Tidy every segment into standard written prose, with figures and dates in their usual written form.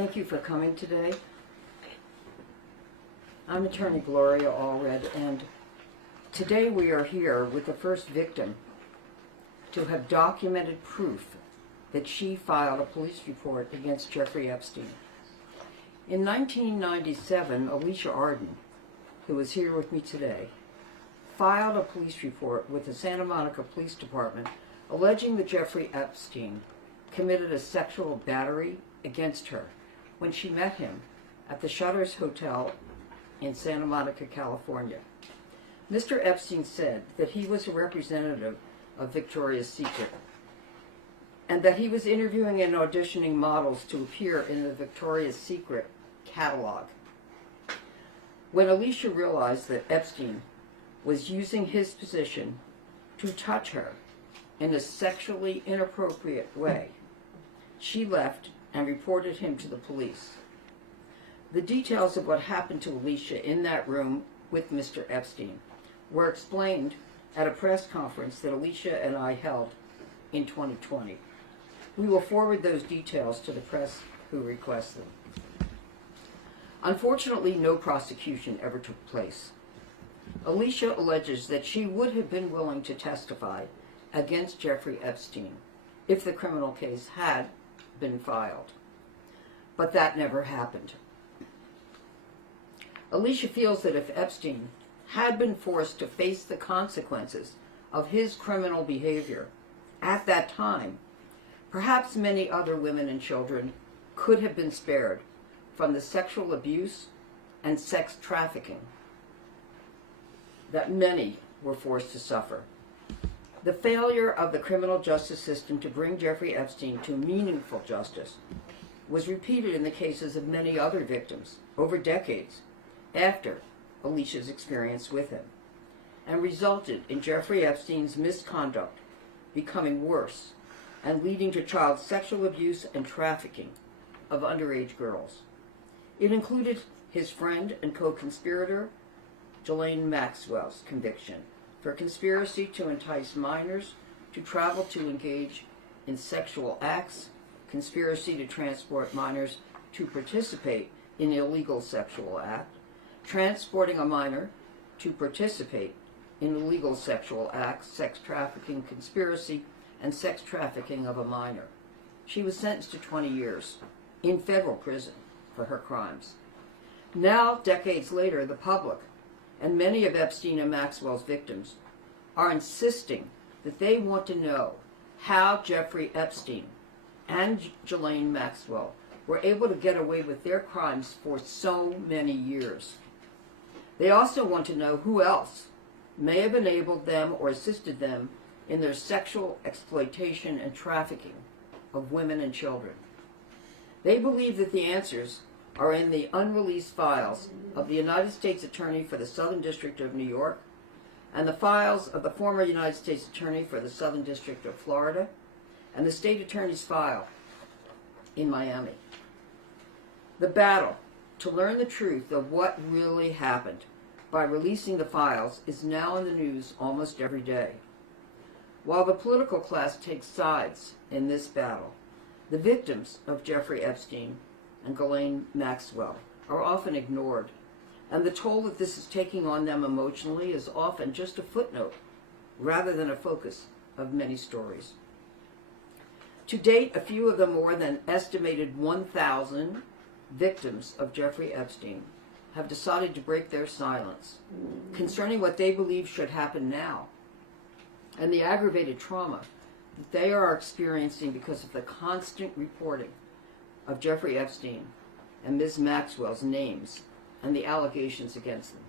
Thank you for coming today. I'm attorney Gloria Allred, and today we are here with the first victim to have documented proof that she filed a police report against Jeffrey Epstein. In 1997, Alicia Arden, who is here with me today, filed a police report with the Santa Monica Police Department alleging that Jeffrey Epstein committed a sexual battery against her when she met him at the Shutters Hotel in Santa Monica, California. Mr. Epstein said that he was a representative of Victoria's Secret and that he was interviewing and auditioning models to appear in the Victoria's Secret catalog. When Alicia realized that Epstein was using his position to touch her in a sexually inappropriate way, she left and reported him to the police. The details of what happened to Alicia in that room with Mr. Epstein were explained at a press conference that Alicia and I held in 2020. We will forward those details to the press who request them. Unfortunately, no prosecution ever took place. Alicia alleges that she would have been willing to testify against Jeffrey Epstein if the criminal case had been filed, but that never happened. Alicia feels that if Epstein had been forced to face the consequences of his criminal behavior at that time, perhaps many other women and children could have been spared from the sexual abuse and sex trafficking that many were forced to suffer. The failure of the criminal justice system to bring Jeffrey Epstein to meaningful justice was repeated in the cases of many other victims over decades after Alicia's experience with him, and resulted in Jeffrey Epstein's misconduct becoming worse and leading to child sexual abuse and trafficking of underage girls. It included his friend and co-conspirator, Ghislaine Maxwell's conviction for conspiracy to entice minors to travel to engage in sexual acts, conspiracy to transport minors to participate in illegal sexual act, transporting a minor to participate in illegal sexual acts, sex trafficking, conspiracy, and sex trafficking of a minor. She was sentenced to 20 years in federal prison for her crimes. Now, decades later, the public and many of Epstein and Maxwell's victims are insisting that they want to know how Jeffrey Epstein and Ghislaine Maxwell were able to get away with their crimes for so many years. They also want to know who else may have enabled them or assisted them in their sexual exploitation and trafficking of women and children. They believe that the answers are in the unreleased files of the United States Attorney for the Southern District of New York and the files of the former United States Attorney for the Southern District of Florida and the State Attorney's file in Miami. The battle to learn the truth of what really happened by releasing the files is now in the news almost every day. While the political class takes sides in this battle, the victims of Jeffrey Epstein and Ghislaine Maxwell are often ignored, and the toll that this is taking on them emotionally is often just a footnote rather than a focus of many stories. To date, a few of the more than estimated 1,000 victims of Jeffrey Epstein have decided to break their silence concerning what they believe should happen now and the aggravated trauma that they are experiencing because of the constant reporting of Jeffrey Epstein and Ms. Maxwell's names and the allegations against them.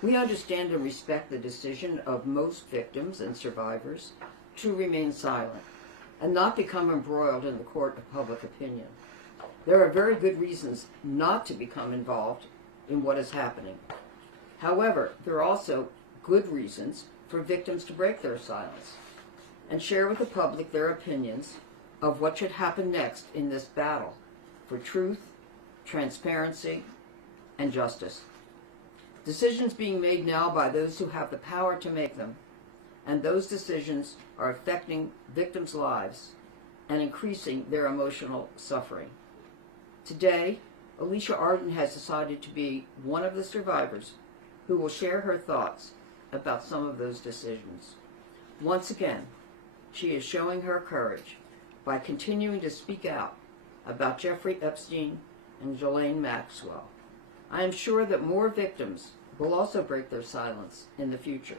We understand and respect the decision of most victims and survivors to remain silent and not become embroiled in the court of public opinion. There are very good reasons not to become involved in what is happening. However, there are also good reasons for victims to break their silence and share with the public their opinions of what should happen next in this battle for truth, transparency, and justice. Decisions being made now by those who have the power to make them, and those decisions are affecting victims' lives and increasing their emotional suffering. Today, Alicia Arden has decided to be one of the survivors who will share her thoughts about some of those decisions. Once again, she is showing her courage by continuing to speak out about Jeffrey Epstein and Ghislaine Maxwell. I am sure that more victims will also break their silence in the future.